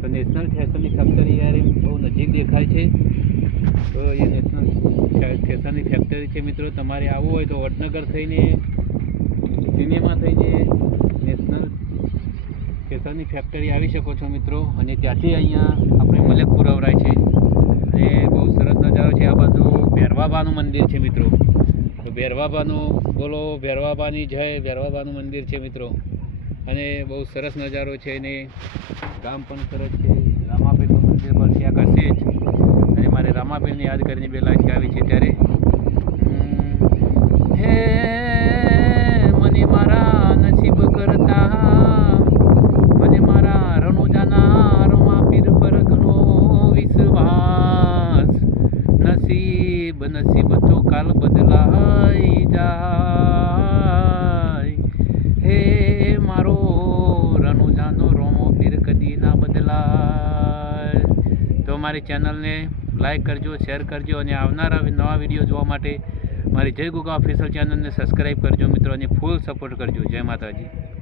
तो national फैशनની factory યાર બહુ નજીક દેખાય છે। તો એ નેશનલ ફેશનની ફેક્ટરી છે મિત્રો। તમારે આવવું હોય તો વડનગર થઈને સિનેમા થઈને નેશનલ ફેશનની ફેક્ટરી આવી શકો છો મિત્રો। અને ત્યાંથી અહીંયા આપણે મલેકપુર અવરાય છે અને બહુ સરસ નજારો છે। આ બાજુ ભેરવાબાનું મંદિર છે મિત્રો। તો ભેરવાબાનું બોલો, ભેરવાબાની જય। ભેરવાબાનું મંદિર છે મિત્રો અને બહુ સરસ નજારો છે અને ગામ પણ સરસ છે। રામાપીરનું મંદિર પણ ત્યાં કશે જ અને મારે રામાપીરને યાદ કરીને બે લાઈન ગાવી છે ત્યારે હે મને મારા નસીબ કરતા મને મારા રણુજાના રમાપીર પર ઘણો વિશ્વાસ। નસીબ નસીબ તો કાલ બદલાઈ જાય। હે મારો રણુજાનો રોમોપીર કદી ના બદલાય। તો મારી ચેનલને લાઈક કરજો, શેર કરજો અને આવનારા નવા વિડીયો જોવા માટે મારી જય ગુગા ઓફિશિયલ ચેનલને સબસ્ક્રાઈબ કરજો મિત્રો અને ફૂલ સપોર્ટ કરજો। જય માતાજી।